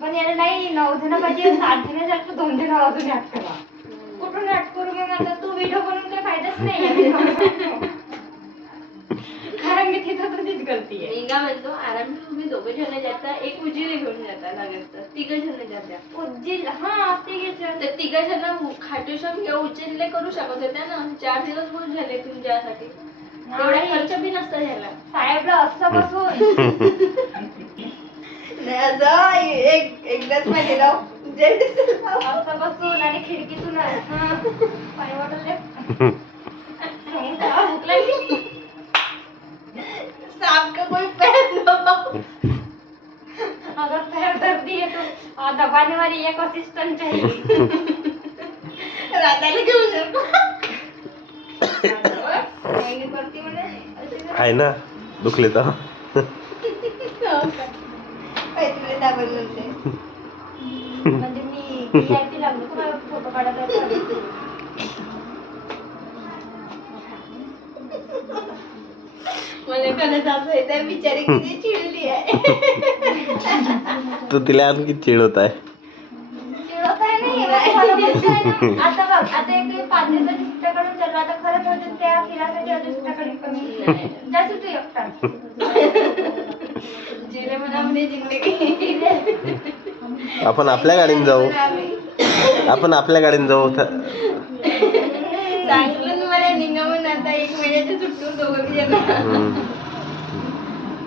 पण याला नाही 9 जण पाहिजे 7 जण झालं तर 2 जण अजून ऍड करा. कुठून ऍड करू मग आता तू व्हिडिओ बनवून काही फायदाच नाही. कारण मी तिथं तर तीच गलती आहे. मी म्हणतो आराम तुम्ही दोघे जण जाता एक उजीर घेऊन जाता लागत तर तिघ जण जात्या उज्जील हा तिघेच तर तिघ जण खाटूश्याम घेऊ उज्जैनले करू शकत होत्या ना 4 दिवस बोल झाले तुमच्यासाठी तेवढा खर्च बी नसता झाला साहेबला असं बसून एकदाच पाहिजे राव असं बसून आणि खिडकीतून पाणी वाटलं भूक लागली सांप का कोई पैर अगर पैर दर्दी है तो दबाने वाली एक असिस्टेंट चाहिए. राधाला घेऊन जाऊ आहे ना दुखले तर तुला दाबून म्हणते म्हणजे मी VIP लागलो तुम्हाला फोटो काढायला. मला कळत असं आहे त्या बिचारी किती चिडली आहे. तू तिला आणखी चिडवत आहे. चिडवत आहे नाही मला बोलत आहे ना. आता बघ आता एक 5 दिवसाची सुट्ट्या काढून चाललो आता खरंच अजून त्या फिरासाठी अजून सुट्ट्या काढून कमी जास्त तू एकटा जिरे म्हणा म्हणे जिंदगी आपण आपल्या गाडीने जाऊ. आपण आपल्या गाडीने जाऊ. सांगितलं मला निघा म्हणून आता 1 महिन्याच्या सुट्टून दोघं बी जण